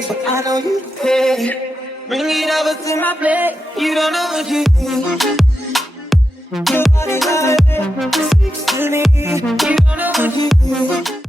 taste, but I know you care. Bring it over to my plate. You don't know what you do. Your body like speaks to me. You don't know what you do.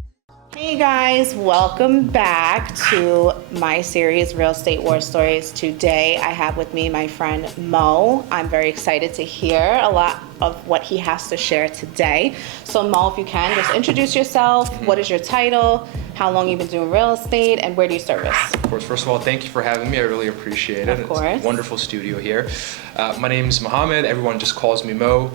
Hey guys, welcome back to my series Real Estate War Stories. Today I have with me my friend Mo. I'm very excited to hear a lot of what he has to share today. So Mo, if you can, just introduce yourself. What is your title? How long you've been doing real estate, and where do you service? Of course, first of all, thank you for having me. I really appreciate it. Of course. It's a wonderful studio here. My name is Mohammed. Everyone just calls me Mo.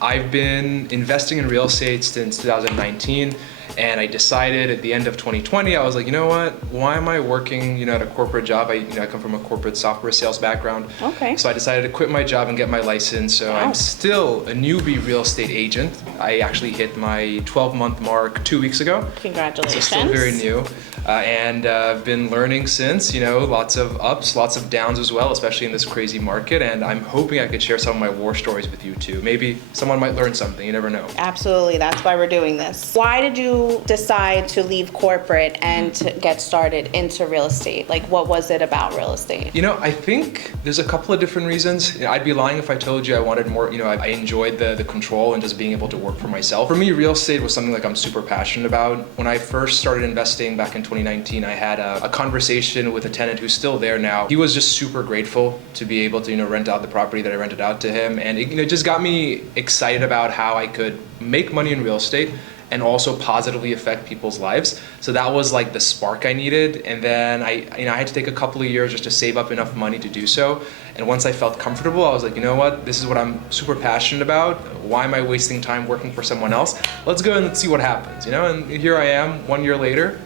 I've been investing in real estate since 2019. And I decided at the end of 2020, I was like, you know what? Why am I working, at a corporate job? I come from a corporate software sales background. Okay. So I decided to quit my job and get my license. So Wow. I'm still a newbie real estate agent. I actually hit my 12-month mark 2 weeks ago. Congratulations. So still very new. And I've been learning since, lots of ups, lots of downs as well, especially in this crazy market. And I'm hoping I could share some of my war stories with you too. Maybe someone might learn something, you never know. Absolutely, that's why we're doing this. Why did you decide to leave corporate and to get started into real estate? Like, what was it about real estate? I think there's a couple of different reasons. I'd be lying if I told you I wanted more, I enjoyed the control and just being able to work for myself. For me, real estate was something like I'm super passionate about. When I first started investing back in 2019, I had a conversation with a tenant who's still there now. He was just super grateful to be able to, rent out the property that I rented out to him. And it just got me excited about how I could make money in real estate and also positively affect people's lives. So that was like the spark I needed. And then I had to take a couple of years just to save up enough money to do so. And once I felt comfortable, I was like, you know what? This is what I'm super passionate about. Why am I wasting time working for someone else? Let's go and let's see what happens, And here I am 1 year later.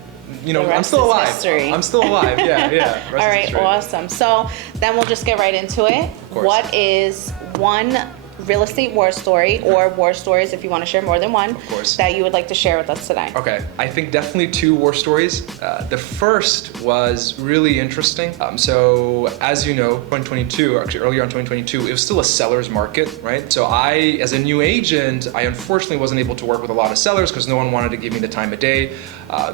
I'm still alive. History. I'm still alive. Yeah. All right, awesome. So then we'll just get right into it. Of course. What is one real estate war story, or war stories if you want to share more than one, of course, that you would like to share with us today? Okay, I think definitely 2 war stories. The first was really interesting. So as you know, 2022, actually earlier on 2022, it was still a seller's market, right? So I, as a new agent, I unfortunately wasn't able to work with a lot of sellers because no one wanted to give me the time of day.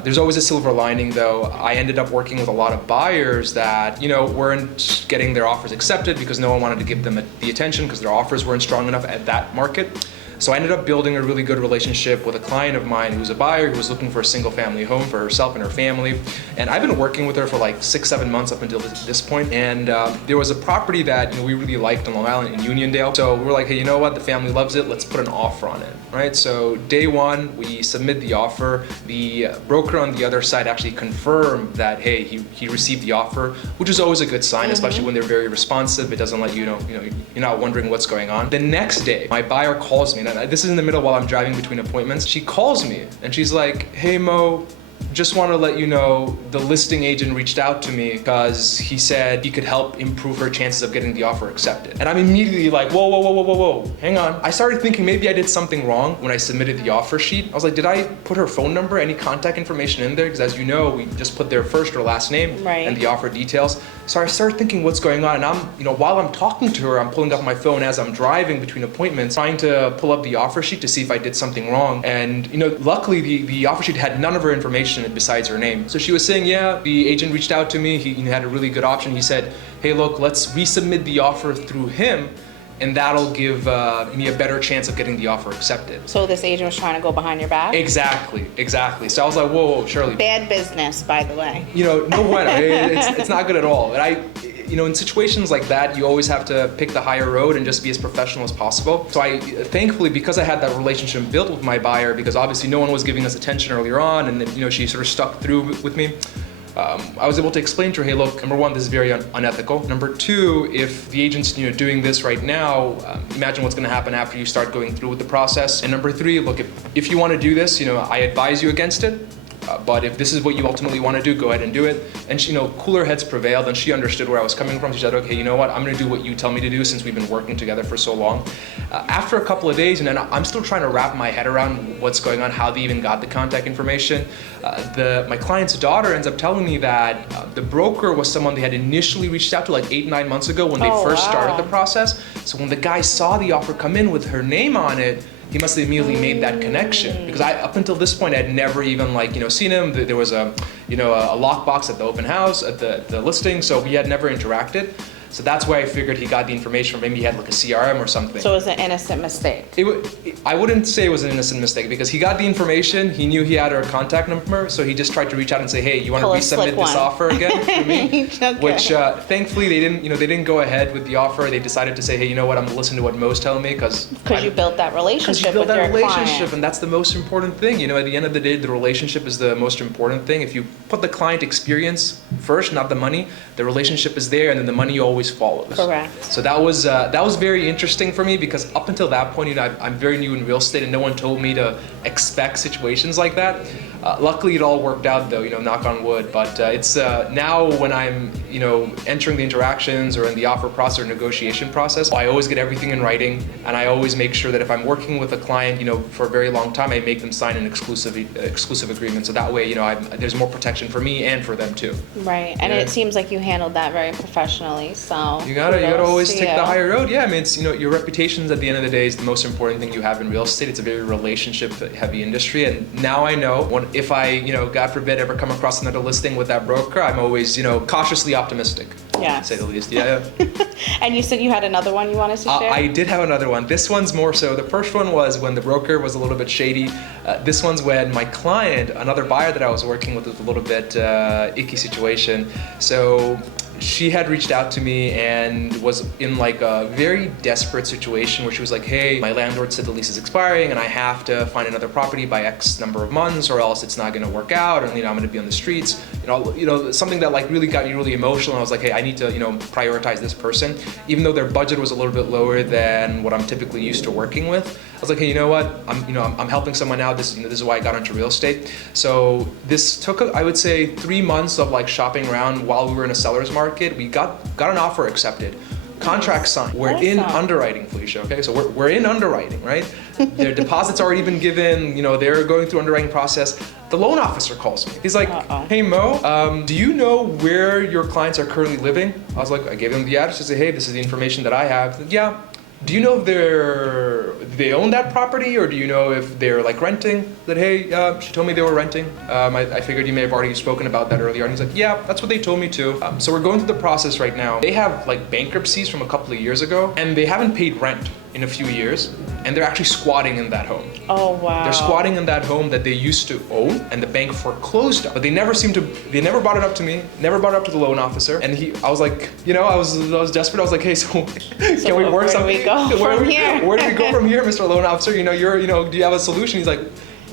There's always a silver lining though. I ended up working with a lot of buyers that, weren't getting their offers accepted because no one wanted to give them the attention because their offers weren't strong enough at that market. So I ended up building a really good relationship with a client of mine who was a buyer who was looking for a single family home for herself and her family. And I've been working with her for like 6-7 months up until this point. And there was a property that we really liked on Long Island in Uniondale. So we were like, hey, you know what? The family loves it. Let's put an offer on it, right? So day one, we submit the offer. The broker on the other side actually confirmed that, hey, he received the offer, which is always a good sign, especially when they're very responsive. It doesn't let you know, you're not wondering what's going on. The next day, my buyer calls me. And this is in the middle while I'm driving between appointments. She calls me and she's like, hey Mo, just want to let you know the listing agent reached out to me because he said he could help improve her chances of getting the offer accepted. And I'm immediately like, whoa, hang on. I started thinking maybe I did something wrong when I submitted the offer sheet. I was like, did I put her phone number, any contact information in there? Because as you know, we just put their first or last name and the offer details. So I started thinking what's going on, and I'm, while I'm talking to her, I'm pulling up my phone as I'm driving between appointments, trying to pull up the offer sheet to see if I did something wrong. And luckily the offer sheet had none of her information besides her name. So she was saying, yeah, the agent reached out to me. He had a really good option. He said, hey, look, let's resubmit the offer through him, and that'll give me a better chance of getting the offer accepted. So this agent was trying to go behind your back? Exactly. So I was like, whoa, Shirley. Bad business, by the way. No bueno. It's not good at all. And in situations like that, you always have to pick the higher road and just be as professional as possible. So I, thankfully, because I had that relationship built with my buyer, because obviously no one was giving us attention earlier on, and then, she sort of stuck through with me. I was able to explain to her, hey, look, number one, this is very unethical. Number two, if the agent's doing this right now, imagine what's going to happen after you start going through with the process. And number three, look, if you want to do this, I advise you against it. But if this is what you ultimately want to do, go ahead and do it. And she, cooler heads prevailed, and she understood where I was coming from. She said, okay, you know what? I'm going to do what you tell me to do since we've been working together for so long. After a couple of days, and then I'm still trying to wrap my head around what's going on, how they even got the contact information. My client's daughter ends up telling me that the broker was someone they had initially reached out to like 8-9 months ago when they first started the process. So when the guy saw the offer come in with her name on it, he must have immediately made that connection, because up until this point, I had never even seen him. There was a lockbox at the open house, at the listing, so we had never interacted. So that's why I figured he got the information, or maybe he had like a CRM or something. So it was an innocent mistake. I wouldn't say it was an innocent mistake, because he got the information, he knew he had her contact number, so he just tried to reach out and say, hey, you want to resubmit this offer again for me? Okay. Which thankfully they didn't go ahead with the offer. They decided to say, hey, you know what, I'm gonna listen to what Mo's telling me, because you built that relationship with your client. And that's the most important thing. At the end of the day, the relationship is the most important thing. If you put the client experience first, not the money, the relationship is there, and then the money always follows. Correct. So that was very interesting for me, because up until that point, I'm very new in real estate, and no one told me to expect situations like that. Luckily, it all worked out, though. Knock on wood. But it's now when I'm entering the interactions or in the offer process or negotiation process, I always get everything in writing, and I always make sure that if I'm working with a client, for a very long time, I make them sign an exclusive agreement. So that way, there's more protection for me and for them too. Right, and it seems like you handled that very professionally. So you gotta always take the higher road. Yeah, I mean, it's your reputation's at the end of the day is the most important thing you have in real estate. It's a very relationship-heavy industry, and now I know if I God forbid ever come across another listing with that broker, I'm always cautiously optimistic. Yeah, to say the least. Yeah. And you said you had another one you wanted to share? I did have another one. This one's more so. The first one was when the broker was a little bit shady. This one's when my client, another buyer that I was working with, was a little bit icky situation. So she had reached out to me and was in like a very desperate situation where she was like, hey, my landlord said the lease is expiring and I have to find another property by X number of months or else it's not going to work out, and I'm going to be on the streets. Something that like really got me really emotional. And I was like, hey, I need to prioritize this person, even though their budget was a little bit lower than what I'm typically used to working with. I was like, hey, you know what? I'm helping someone out. This is why I got into real estate. So this took, I would say, 3 months of like shopping around while we were in a seller's market. We got an offer accepted. Contract signed. We're in underwriting, Felicia, okay? So we're in underwriting, right? Their deposit's already been given, they're going through underwriting process. The loan officer calls me. He's like, hey Mo, do you know where your clients are currently living? I was like, I gave him the address. I said, hey, this is the information that I have. Said, yeah. Do you know if they own that property, or do you know if they're like renting? That hey, she told me they were renting. I figured you may have already spoken about that earlier. And he's like, yeah, that's what they told me too. So we're going through the process right now. They have like bankruptcies from a couple of years ago, and they haven't paid rent in a few years, and they're actually squatting in that home. Oh wow. They're squatting in that home that they used to own, and the bank foreclosed on. But they never brought it up to me, never brought it up to the loan officer. And I was like, I was desperate. I was like, hey, so can we work something? Where do we go from here, Mr. Loan Officer? Do you have a solution? He's like,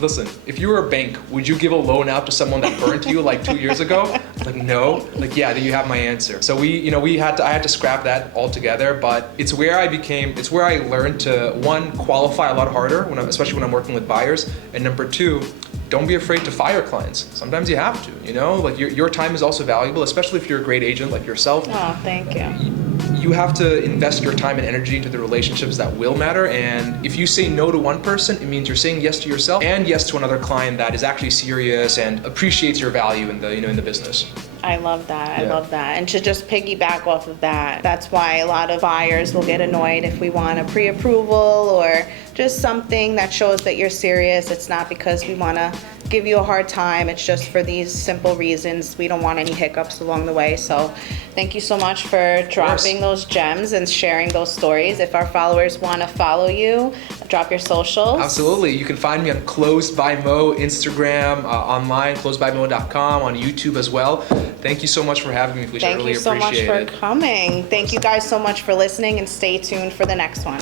listen, if you were a bank, would you give a loan out to someone that burned you like 2 years ago? I'm like, no. Like, yeah, then you have my answer. So I had to scrap that altogether, but it's where I learned to, one, qualify a lot harder, especially when I'm working with buyers, and number two, don't be afraid to fire clients. Sometimes you have to, like your time is also valuable, especially if you're a great agent like yourself. Oh, thank you. You have to invest your time and energy into the relationships that will matter. And if you say no to one person, it means you're saying yes to yourself and yes to another client that is actually serious and appreciates your value in the business. I love that. I love that. And to just piggyback off of that, that's why a lot of buyers will get annoyed if we want a pre-approval or just something that shows that you're serious. It's not because we want to give you a hard time. It's just for these simple reasons. We don't want any hiccups along the way. So thank you so much for dropping those gems and sharing those stories. If our followers want to follow you, drop your socials. Absolutely. You can find me on Closed by Mo, Instagram, online, closedbymo.com, on YouTube as well. Thank you so much for having me, Felicia. I really appreciate it. Thank you so much for coming. Thank you guys so much for listening, and stay tuned for the next one.